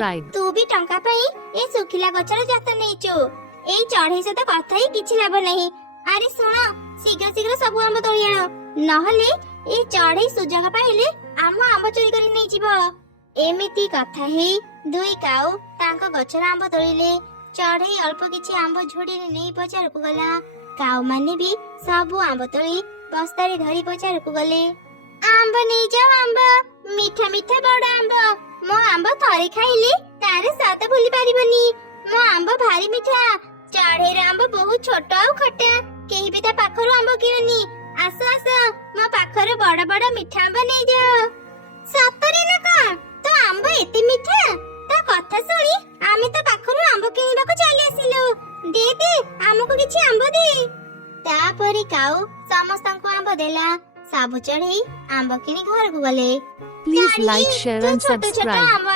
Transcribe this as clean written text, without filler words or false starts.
subscribe. ତୁ ବି ଟଙ୍କା ପାଇଁ ଏ ଶୁଖିଲା ଗଛର ଯତ୍ନ ନେଇଛୁ। ଏଇ ଚଢେଇ ସହିତ କଥା ହେଇ କିଛି ଲାଭ ନାହିଁ। ଆରେ ଶୁଣ, ଶୀଘ୍ର ଶୀଘ୍ର ସବୁ ଆମ୍ବ ତୋଳି ଆଣ, ନହେଲେ ଏଇ ଚଢେଇ ସୁଯୋଗ ପାଇଲେ ଆମ ଆମ୍ବ ଚୋରି କରି ନେଇଯିବ। ଏମିତି କଥା ହେଇ ଦୁଇ କାଉ ତାଙ୍କ ଗଛର ଆମ୍ବ ତୋଳିଲେ। ଚଢେଇ ଅଳ୍ପ କିଛି ଆମ୍ବ ଝୋଡିରେ ନେଇ ବଜାରକୁ ଗଲା। କାଉ ମାନେ ବି ସବୁ ଆମ୍ବ ତୋଳି ବସ୍ତାରେ ଧରି ବଜାରକୁ ଗଲେ। ଆମ୍ବ ନେଇଯାଅ, ଆମ୍ବ ମିଠା ମିଠା ବଡ ଆମ୍ବ। ମୋ ଆମ୍ବ ଥରେ ଖାଇଲେ ତାର ସ୍ୱାଦ ଭୁଲି ପାରିବନି। ମୋ ଆମ୍ବ ଭାରି ମିଠା। ଚଢେଇର ଆମ୍ବ ବହୁତ ଛୋଟ ଆଉ ଖଟା, କେହି ବି ତା ପାଖରୁ ଆମ୍ବ କିଣନି। ଆସ ଆସ, ମୋ ପାଖରୁ ବଡ ବଡ ମିଠା ଆମ୍ବ ନେଇଯାଅ। ସତରେ ନା କଣ? ତୋ ଆମ୍ବ ଏତେ ମିଠା? ତା କଥା ଶୁଣି ଆମେ ତ ପାଖରୁ ଆମ୍ବ କିଣିବାକୁ ଚାଲି ଆସିଲୁ। ଦେ ଦେ, ଆମକୁ କିଛି ଆମ୍ବ ଦେ। ତାପରେ କାଉ ସମସ୍ତଙ୍କୁ ଆମ୍ବ ଦେଲା। ସବୁ ଚଢେଇ ଆମ୍ବ କିଣି ଘରକୁ ଗଲେ। Please ଚଢେଇ, like, share ତୁ and ଛୋଟ ଛୋଟ subscribe. ଆମ୍ବ